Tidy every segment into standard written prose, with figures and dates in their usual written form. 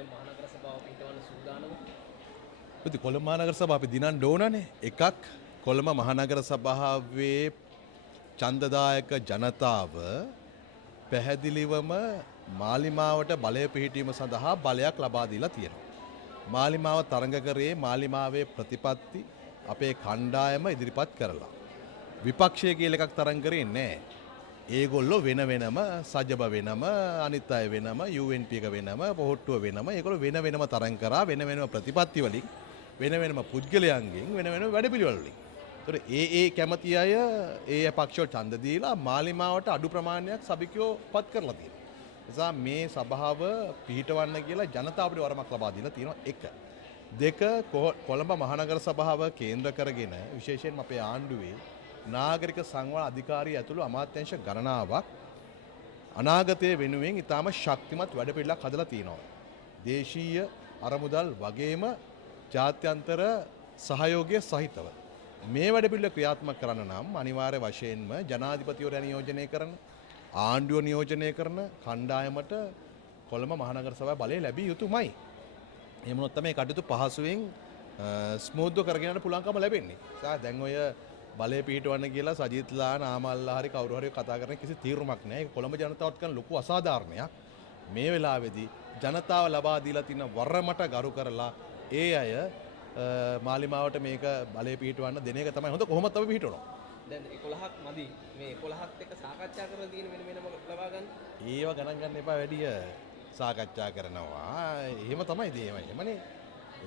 දැන් මහනගර සභාව පිටවන්න සූදානම. ඉතින් කොළඹ මහනගර සභාව අපි දිනන්න ඕනනේ. එකක් කොළඹ මහනගර සභාවේ ඡන්දදායක ජනතාව පැහැදිලිවම මාලිමාවට බලය පිහිටීම සඳහා බලයක් ලබා දීලා තියෙනවා. මාලිමාව තරඟ කරේ මාලිමාවේ ප්‍රතිපත්ති අපේ කණ්ඩායම ඉදිරිපත් කරලා. විපක්ෂය කියලා එකක් තරඟ කරේ නැහැ. ඒගොල්ලෝ වෙන වෙනම සජබ වෙනම අනිත් අය වෙනම UNP එක වෙනම පොහොට්ටුව වෙනම ඒගොල්ලෝ වෙන වෙනම තරඟ කරා වෙන වෙනම ප්‍රතිපත්ති වලින් වෙන වෙනම පුද්ගලයන්ගෙන් වෙන වෙනම වැඩපිළිවෙල වලින්. ඒතර ඒ කැමති අය ඒ පක්ෂවල ඡන්ද දීලා මාලිමාවට අඩු ප්‍රමාණයක් සභිකයෝ පත් කරලා තියෙනවා. නිසා මේ සභාව පිහිටවන්න කියලා ජනතාවට වරමක් ලබා දීලා තියෙනවා. එක. දෙක කොළඹ මහනගර සභාව කේන්ද්‍ර කරගෙන විශේෂයෙන්ම අපේ ආණ්ඩුවේ නාගරික සංවර්ධන අධිකාරිය ඇතුළු අමාත්‍යාංශ ගණනාවක් අනාගතයේ වෙනුවෙන් ඉතාම ශක්තිමත් වැඩපිළිවෙලක් හදලා තියෙනවා. දේශීය අරමුදල් වගේම ජාත්‍යන්තර සහයෝගය සහිතව මේ වැඩපිළිවෙල ක්‍රියාත්මක කරන්න නම් අනිවාර්ය වශයෙන්ම ජනාධිපතිවරයා නියෝජනය කරන ආණ්ඩුව නියෝජනය කරන කණ්ඩායමට කොළඹ මහනගර සභාවේ බලය ලැබිය යුතුමයි. එහෙම වුණොත් තමයි කටයුතු පහසුවෙන් ස්මූත්ව කරගෙන යන්න පුළුවන්කම ලැබෙන්නේ. දැන් ඔය බලය පිහිටවන්න කියලා සජිත්ලා නාමල්ලා හරි කවුරු හරි කතා කරන කිසි තීරණයක් නැහැ. ඒක කොළඹ ජනතාවට කරන ලොකු අසාධාරණයක්. මේ වෙලාවේදී ජනතාව ලබා දීලා තියෙන වරමට ගරු කරලා ඒ අය මාලිමාවට මේක බලය පිහිටවන්න දෙන එක තමයි හොඳ. කොහොමද අපි පිහිටවනවා? දැන් 11ක් මදි. මේ 11ත් එක්ක සාකච්ඡා කරලා තියෙන වෙන වෙනම ලබා ගන්න. ඒව ගණන් ගන්න එපා වැඩිය. සාකච්ඡා කරනවා. එහෙම තමයි තියෙන්නේ. එහෙමනේ.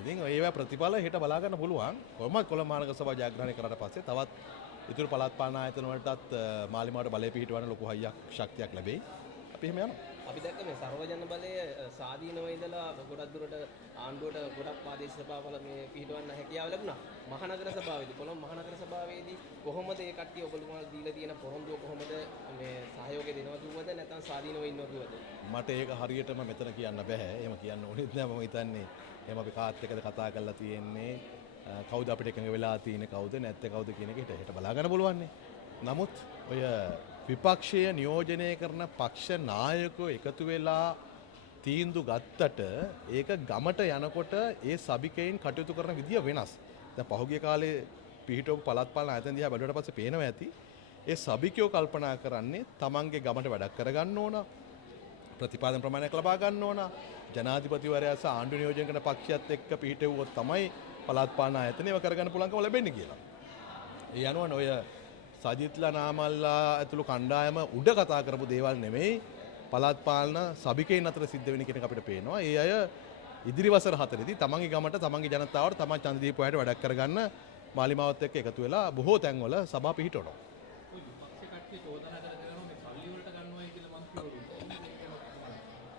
ඉතින් ඒවා ප්‍රතිඵල හෙට බලා ගන්න පුළුවන්. කොහොමද කොළඹ මහනගර සභාව ජයග්‍රහණය කරාට පස්සේ තවත් ඉතුරු පළාත් පාලන ආයතන වලටත් මාලිමාවට බලය පිහිටවන්න ලොකු හයියක් ශක්තියක් ලැබෙයි. අපි එහෙම යනවා. අපි දැක්ක මේ සර්වජන බලය සාදීනව ඉඳලා ගොඩක් දුරට ආණ්ඩුවට ගොඩක් ප්‍රාදේශීය සභාවල මේ පිහිටවන්න හැකියාව ලැබුණා. මහනගර සභාවේදී කොළඹ මහනගර සභාවේදී කොහොමද ඒ කට්ටිය ඔබතුමාලා දීලා තියෙන පොරොන්දුව කොහොමද මේ සහයෝගය දෙනවා කිව්වද නැත්නම් සාදීනව ඉන්නවා කිව්වද? මට ඒක හරියටම මෙතන කියන්න බෑ. එහෙම කියන්න ඕනෙත් නෑ. මම හිතන්නේ එහෙම අපි කාත් එක්කද කතා කරලා තියෙන්නේ කවුද අපිට එකඟ වෙලා තියෙන්නේ කවුද නැත්te කවුද කියන එක හෙට බලා ගන්න පුළුවන් නේ. නමුත් ඔය විපක්ෂය නියෝජනය කරන පක්ෂ නායකයෝ එකතු වෙලා තීන්දුව ගත්තට ඒක ගමට යනකොට ඒ සභිකයින් කටයුතු කරන විදිය වෙනස්. දැන් පහුගිය කාලේ පිහිටවපු පළාත් පාලන ආයතන දිහා බැලුවට පස්සේ පේනවා ඇති ඒ සභිකයෝ කල්පනා කරන්නේ තමන්ගේ ගමට වැඩක් කරගන්න ඕන, ප්‍රතිපාදන ප්‍රමාණයක් ලබා ගන්න ඕන, ජනාධිපතිවරයා සහ ආණ්ඩු නියෝජනය කරන පක්ෂයත් එක්ක පිහිටවුවොත් තමයි පළාත් පාලන ආයතන ඒව කරගන්න පුළුවන්කම ලැබෙන්නේ කියලා. ඒ අනුවනේ ඔය සජිත්ලා නාමල්ලා ඇතුළු කණ්ඩායම උඩ කතා කරපු දේවල් නෙමෙයි පළාත් පාලන සභිකයන් අතර සිද්ධ වෙන කෙනෙක් අපිට පේනවා. ඒ අය ඉදිරි වසර 4දී තමන්ගේ ගමට තමන්ගේ ජනතාවට තමන් ඡන්ද දීපු අයට වැඩක් කරගන්න මාලිමාවත් එක්ක එකතු වෙලා බොහෝ තැන්වල සභා පිහිටවනවා.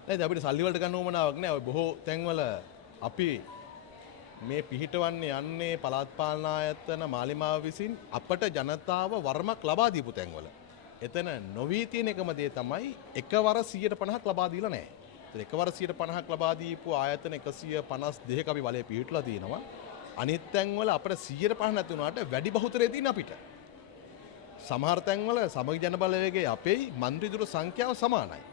නේද අපිට සල්ලි වලට ගන්න ඕමනාවක් නෑ. ඔය බොහෝ තැන්වල අපි මේ පිහිටවන්නේ යන්නේ පළාත් පාලන ආයතන මාලිමාව විසින් අපට ජනතාව වරමක් ලබා දීපු තැන්වල. එතන නොවී තියෙන එකම දේ තමයි එකවර 150ක් ලබා දීලා නැහැ. ඒත් එකවර 150ක් ලබා දීපු ආයතන 152ක අපි බලය පිහිටලා තියෙනවා. අනිත් තැන්වල අපිට 150 නැති වුණාට වැඩි බහුතරය තියෙන අපිට. සමහර තැන්වල සමගි ජන බලවේගයේ අපේ മന്ത്രി දුර සංඛ්‍යාව සමානයි.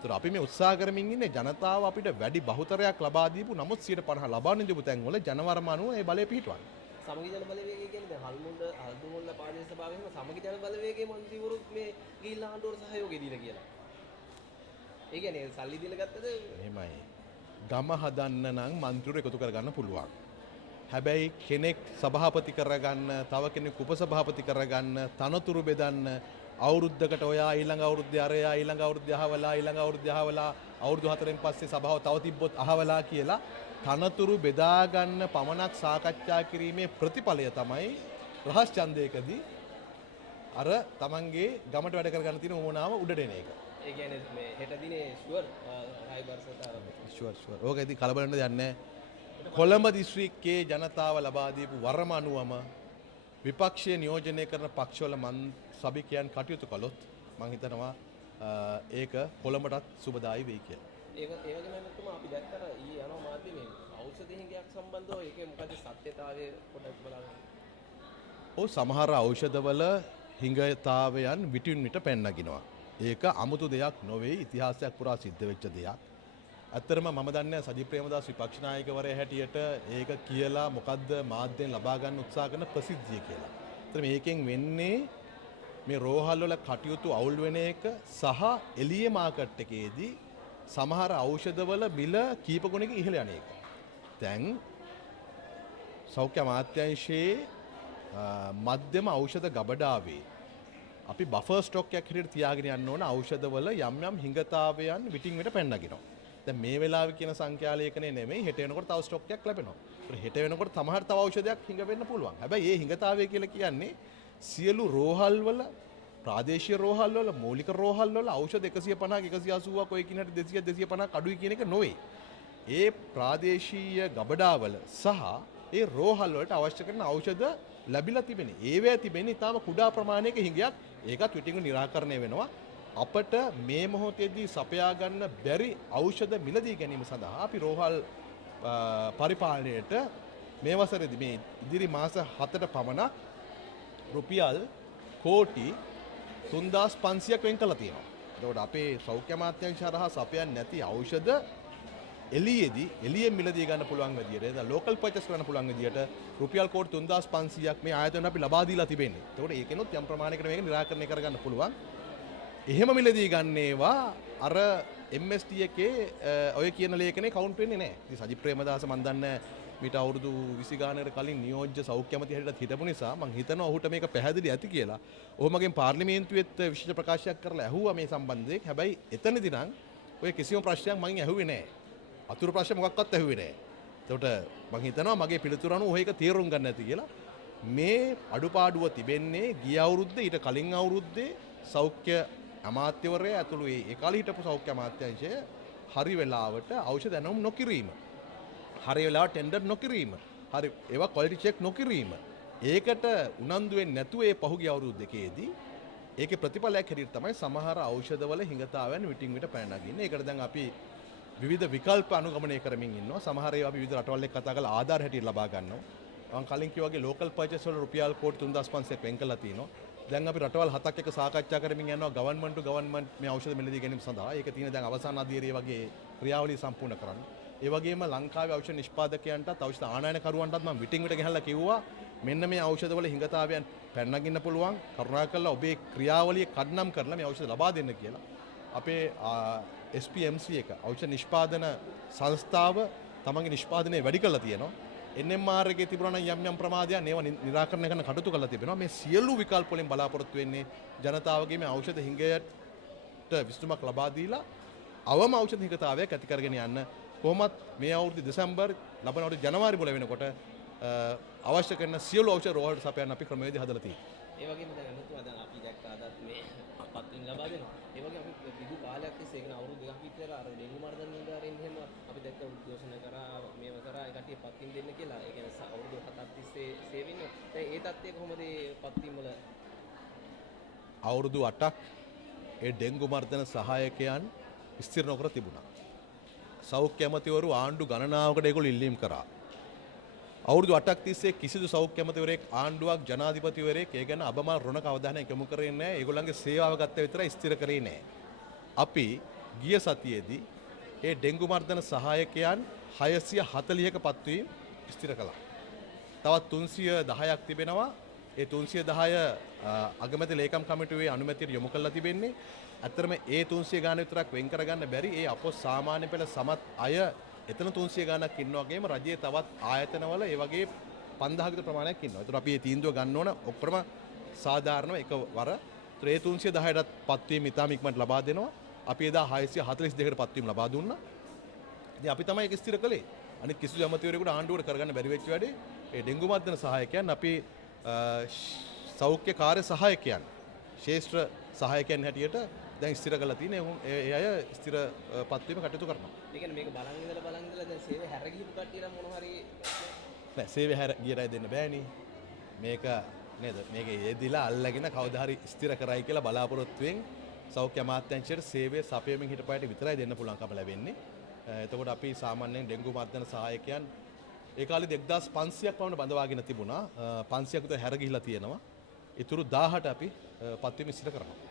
ඒතර අපි මේ උත්සාහ කරමින් ඉන්නේ ජනතාව අපිට වැඩි බහුතරයක් ලබා දීපු නමුත් 150 ලබා නොදීපු තැන්වල ජනවරම අනුව ඒ බලය පිහිටවන්න. සමගි ජන බලවේගය කියන්නේ දැන් හල්මුල්ල ප්‍රාදේශීය සභාවෙම සමගි ජන බලවේගයේ මන්ත්‍රීවරුත් මේ ගිහිල්ලා ආණ්ඩුවට සහයෝගය දීලා කියලා. ඒ කියන්නේ සල්ලි දීලා ගත්තද? එහෙමයි. ගම හදන්න නම් මන්ත්‍රීවරු එකතු කරගන්න පුළුවන්. හැබැයි කෙනෙක් සභාපති කරගන්න, තව කෙනෙක් උපසභාපති කරගන්න, තනතුරු බෙදන්න අවුරුද්දකට ඔයා ඊළඟ අවුරුද්දේ අරයා ඊළඟ අවුරුද්දේ අහවලා ඊළඟ අවුරුද්දේ අහවලා අවුරුදු 4න් පස්සේ සභාව තව තිබ්බොත් අහවලා කියලා තනතුරු බෙදා ගන්න පමණක් සාකච්ඡා කිරීමේ ප්‍රතිඵලය තමයි රහස් ඡන්දයකදී අර තමන්ගේ ගමට වැඩ කරගන්න තියෙන උවමනාව උඩට එන එක. ඒ කියන්නේ මේ හෙට දිනේ ෂුවර් රායබර්සට ආරම්භ. ෂුවර්. ඕක ඉතින් කලබල වෙන්න දෙයක් නැහැ. කොළඹ දිස්ත්‍රික්කයේ ජනතාව ලබා දීපු වරම අනුවම විපක්ෂයේ නියෝජනය කරන පක්ෂවල සභිකයන් කටයුතු කළොත් මම හිතනවා ඒක කොළඹටත් සුබදායි වෙයි කියලා. ඒ වගේම මම අපි දැක්කර ඊ යනවා මාධ්‍යමේ ඖෂධ හිඟයක් සම්බන්ධව ඒකේ මොකද සත්‍යතාවය පොඩ්ඩක් බලන්න. ඔව් සමහර ඖෂධවල හිඟතාවයන් විටින් විට පැන නගිනවා. ඒක 아무තු දෙයක් නොවේ ඉතිහාසයක් පුරා සිද්ධ වෙච්ච දෙයක්. ඇත්තරම මම දන්නේ සජිත් ප්‍රේමදාස විපක්ෂ නායකවරයා හැටියට ඒක කියලා මොකද්ද මාධ්‍යෙන් ලබා ගන්න උත්සාහ කරන ප්‍රසිද්ධිය කියලා. ඒතර මේකෙන් වෙන්නේ මේ රෝහල් වල කටයුතු අවුල් වෙන එක සහ එළියේ මාකට් එකේදී සමහර ඖෂධවල මිල කීප ගුණයක ඉහළ යන එක. දැන් සෞඛ්‍ය අමාත්‍යාංශයේ මධ්‍යම ඖෂධ ගබඩාවේ අපි බෆර් ස්ටොක් එකක් හැටියට තියාගෙන යන්න ඕන ඖෂධවල යම් යම් හිඟතාවයන් විටින් විට පැන්නගෙනවා. දැන් මේ වෙලාවේ කියන සංඛ්‍යා ලේඛනේ නෙමෙයි හෙට වෙනකොට තව ස්ටොක් එකක් ලැබෙනවා. ඒත් හෙට වෙනකොට තමහර තව ඖෂධයක් හිඟ වෙන්න පුළුවන්. හැබැයි මේ හිඟතාවය කියලා කියන්නේ සියලු රෝහල් වල ප්‍රාදේශීය රෝහල් වල මූලික රෝහල් වල ඖෂධ 150ක 180ක් ඔය කිනට 200 250ක් අඩුයි කියන එක නොවේ. ඒ ප්‍රාදේශීය ගබඩාවල සහ ඒ රෝහල් වලට අවශ්‍ය කරන ඖෂධ ලැබිලා තිබෙන්නේ. ඒවැය තිබෙන්නේ ඊටාම කුඩා ප්‍රමාණයක හිඟයක්. ඒකත් විටින් නිරාකරණය වෙනවා. අපට මේ මොහොතේදී සපයා ගන්න බැරි ඖෂධ මිලදී ගැනීම සඳහා අපි රෝහල් පරිපාලනයට මේ වසරේදී මේ ඉදිරි මාස 7ට පමණ රුපියල් කෝටි 3500ක් වෙන් කරලා තියෙනවා. ඒකට අපේ සෞඛ්‍ය අමාත්‍යාංශය හරහා සපයන්නේ නැති ඖෂධ එළියෙන් මිලදී ගන්න පුළුවන් විදියට දැන් ලෝකල් පර්චේස් කරන්න පුළුවන් විදියට රුපියල් කෝටි 3500ක් මේ ආයතන අපි ලබා දීලා තිබෙන්නේ. ඒකට ඒකෙනොත් යම් ප්‍රමාණයකට මේක निराකරණය කරගන්න පුළුවන්. එහෙම මිලදී ගන්නේවා අර MST එකේ ඔය කියන ලේඛනේ කවුන්ට් වෙන්නේ නැහැ. ඉතින් සජිත් ප්‍රේමදාස මන් දන්නේ මීට අවුරුදු 20 ගානකට කලින් නියෝජ්‍ය සෞඛ්‍ය අමාත්‍ය හැටියට හිටපු නිසා මං හිතනවා ඔහුට මේක පැහැදිලි ඇති කියලා. ඔහු මගෙන් පාර්ලිමේන්තුවේත් විශේෂ ප්‍රකාශයක් කරලා ඇහුවා මේ සම්බන්ධයෙන්. හැබැයි එතනදී නම් ඔය කිසිම ප්‍රශ්නයක් මගෙන් ඇහුවේ නැහැ. අතුරු ප්‍රශ්න මොකක්වත් ඇහුවේ නැහැ. ඒකට මං හිතනවා මගේ පිළිතුර අනුව ඔහු ඒක තීරුම් ගන්න ඇති කියලා. මේ අඩුපාඩුව තිබෙන්නේ ගිය අවුරුද්දේ ඊට කලින් අවුරුද්දේ සෞඛ්‍ය අමාත්‍යවරයා ඇතුළු ඒ කාලේ හිටපු සෞඛ්‍ය අමාත්‍යාංශය හරි වෙලාවට ඖෂධ දැනුම් නොකිරීම. හරි වෙලාවට ටෙන්ඩර් නොකිරීම. හරි ඒවා ක්වොලිටි චෙක් නොකිරීම. ඒකට උනන්දු වෙන්නේ නැතුව ඒ පහුගිය අවුරුදු දෙකේදී ඒකේ ප්‍රතිඵලයක් හැටියට තමයි සමහර ඖෂධවල හිඟතාවයන් විටින් විට පැන නගින්නේ. ඒකට දැන් අපි විවිධ විකල්ප අනුගමනය කරමින් ඉන්නවා. සමහර ඒවා අපි විවිධ රටවල් එක්ක කතා කරලා ආධාර හැටියට ලබා ගන්නවා. මම කලින් කිව්වා වගේ ලෝකල් පර්චේස් වල රුපියල් කෝටි 3500ක් වෙන් කරලා තිනවා. දැන් අපි රටවල් 7ක් එක්ක සාකච්ඡා කරමින් යනවා ගවර්න්මන්ට් ටු ගවර්න්මන්ට් මේ ඖෂධ මිලදී ගැනීම සඳහා. ඒක තියෙන දැන් අවසාන අධීරිය වගේ ක්‍රියාවලිය සම්පූර්ණ කරන්න. ඒ වගේම ලංකාවේ ඖෂධ නිෂ්පාදකයන්ටත් ඖෂධ ආනයනකරුවන්ටත් මම විටින් විට ගහලා කිව්වා මෙන්න මේ ඖෂධවල හිඟතාවයන් පැනනගින්න පුළුවන්. කරුණාකරලා ඔබේ ක්‍රියාවලිය කඩනම් කරලා මේ ඖෂධ ලබා දෙන්න කියලා. අපේ SPMC එක ඖෂධ නිෂ්පාදන සංස්ථාව තමන්ගේ නිෂ්පාදනය වැඩි කරලා තියෙනවා. NMR එකේ තිබුණා නම් යම් ප්‍රමාදයන් ඒවා निराකරණය කරන්න කටයුතු කරලා තිබෙනවා. මේ සියලු විකල්ප වලින් බලාපොරොත්තු වෙන්නේ ජනතාවගේ මේ ඖෂධ හිඟයට විසඳුමක් ලබා දීලා අවම ඖෂධ හිඟතාවයක් ඇති කරගෙන යන්න. කොහොමත් මේ අවුරුදු දෙසැම්බර් ලබන අවුරුදු ජනවාරි මුල වෙනකොට අවශ්‍ය කරන සියලු ඖෂධ රෝහලට සපයන්න අපි ක්‍රමවේද හදලා තියෙනවා. ඒ වගේම දැන් අනුතුවා දැන් අපි දැක්කා අදත් මේ පත්රින් ලබා දෙනවා. ඒ වගේ අපි විදු කාලයක් තිස්සේ කියන අවුරුදු දෙකක් විතර අර ඩෙන්ගු මර්ධන නිලධාරීන් එහෙම අපි දැක්ක උද්ඝෝෂණ කරා මේව කරා ඒ කට්ටිය පත්රින් දෙන්න කියලා. ඒ කියන්නේ අවුරුදු 7ක් තිස්සේ සේවය ඉන්නවා. දැන් ඒ තත්ත්වය කොහොමද මේ පත්රින් වල අවුරුදු 8ක් ඒ ඩෙන්ගු මර්ධන සහායකයන් ස්ථිර නොකර තිබුණා. සෞඛ්‍ය ඇමතිවරු ආණ්ඩු ගණනාවකට ඒගොල්ලෝ ඉල්ලීම් කරා. අවුරුදු 8ක් තිස්සේ කිසිදු සෞඛ්‍ය ඇමතිවරයෙක් ආණ්ඩුවක් ජනාධිපතිවරයෙක් ඒ ගැන අබමල් රුණක අවධානයක් යොමු කරේ නැහැ. ඒගොල්ලන්ගේ සේවාව ගත්ත විතරයි ස්ථිර කරේ නැහැ. අපි ගිය සතියේදී ඒ ඩෙන්ගු මර්ධන සහායකයන් 640ක පත්වීම් ස්ථිර කළා. තවත් 310ක් තිබෙනවා. ඒ 310 අගමැති ලේකම් කමිටුවේ අනුමැතියට යොමු කරලා තිබෙන්නේ. ඇත්තටම ඒ 300 ගාන විතරක් වෙන් කරගන්න බැරි ඒ අපොස් සාමාන්‍ය පෙළ සමත් අය එතන 300 ගානක් ඉන්නවා වගේම රජයේ තවත් ආයතනවල ඒ වගේ 5000ක විතර ප්‍රමාණයක් ඉන්නවා. ඒතර අපි මේ තීන්දුව ගන්න ඕන ඔක්කොම සාධාරණව එකවර. ඒතර ඒ 310ටත් පත්වීම ඉතාම ඉක්මනට ලබා දෙනවා. අපි එදා 642කට පත්වීම ලබා දුන්නා. ඉතින් අපි තමයි ඒක ස්ථිර කළේ. අනිත් කිසිදු ඇමතිවරයෙකුට ආණ්ඩුවට කරගන්න බැරි වෙච්ච වැඩේ ඒ ඩෙන්ගු මර්ධන සහායකයන් අපි සෞඛ්‍ය කාර්ය සහායකයන් ශේෂ්ත්‍ර සහායකයන් හැටියට දැන් ස්ථිර කරලා තියෙන ඒ අය ස්ථිර පත්වීම කටයුතු කරනවා. ඒ කියන්නේ මේක බලන් ඉඳලා දැන් සේවය හැර ගිහපු කට්ටියට මොන හරි නෑ සේවය හැර ගියරයි දෙන්න බෑනේ. මේක නේද? මේක යෙදිලා අල්ලගෙන කවදා හරි ස්ථිර කරයි කියලා බලාපොරොත්තුෙන් සෞඛ්‍ය අමාත්‍යාංශයට සේවය සපයමින් හිටපයට විතරයි දෙන්න පුළුවන්කම ලැබෙන්නේ. එතකොට අපි සාමාන්‍යයෙන් ඩෙන්ගු මර්ධන සහායකයන් ඒ කාලේ 1500ක් පමණ බඳවාගෙන තිබුණා. 500ක් විතර හැර ගිහිලා තියෙනවා. ඊටු 1000ට අපි පත්වීම ඉස්සර කරනවා.